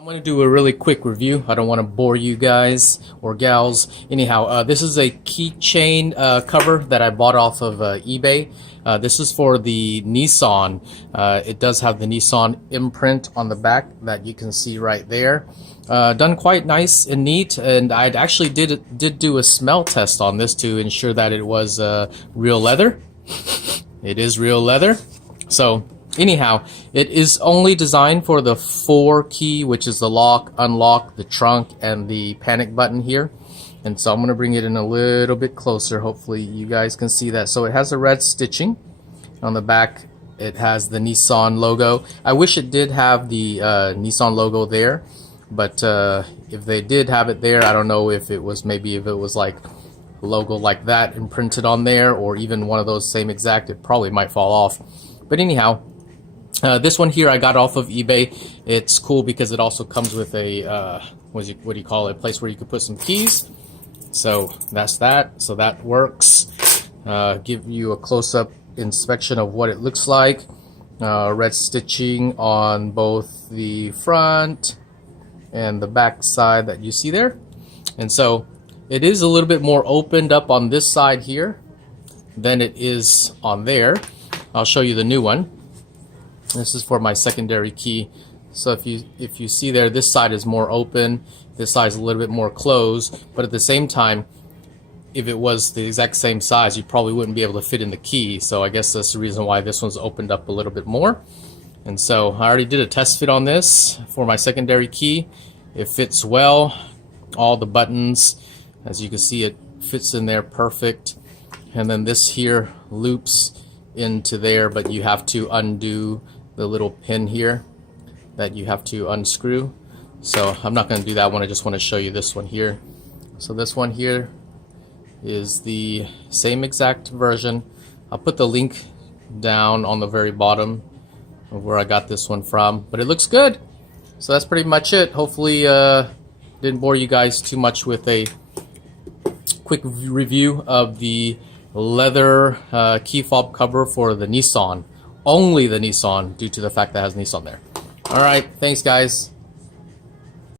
I'm going to do a really quick review. I don't want to bore you guys or gals. Anyhow, this is a keychain cover that I bought off of eBay. This is for the Nissan. It does have the Nissan imprint on the back that you can see right there. Done quite nice and neat, and I actually did do a smell test on this to ensure that it was real leather. It is real leather. So anyhow, it is only designed for the 4 key, which is the lock, unlock, the trunk, and the panic button here. And so I'm going to bring it in a little bit closer. Hopefully you guys can see that. So it has a red stitching on the back. It has the Nissan logo. I wish it did have the Nissan logo there, but if they did have it there, I don't know if it was like a logo like that imprinted on there, or even one of those same exact. It probably might fall off. But anyhow, this one here I got off of eBay. It's cool because it also comes with a what do you call it? A place where you can put some keys. So that's that. So that works. Give you a close-up inspection of what it looks like. Red stitching on both the front and the back side that you see there. And so it is a little bit more opened up on this side here than it is on there. I'll show you the new one. This is for my secondary key. So if you see there, this side is more open, this side is a little bit more closed, but at the same time, if it was the exact same size, you probably wouldn't be able to fit in the key. So I guess that's the reason why this one's opened up a little bit more. And so I already did a test fit on this for my secondary key. It fits well. All the buttons, as you can see, it fits in there perfect. And then this here loops into there, but you have to undo the little pin here that you have to unscrew. So I'm not going to do that one. I just want to show you this one here. So this one here is the same exact version. I'll put the link down on the very bottom of where I got this one from, but it looks good. So that's pretty much it. Hopefully didn't bore you guys too much with a quick review of the leather key fob cover for the Nissan. Only the Nissan, due to the fact that it has Nissan there. Alright, thanks guys.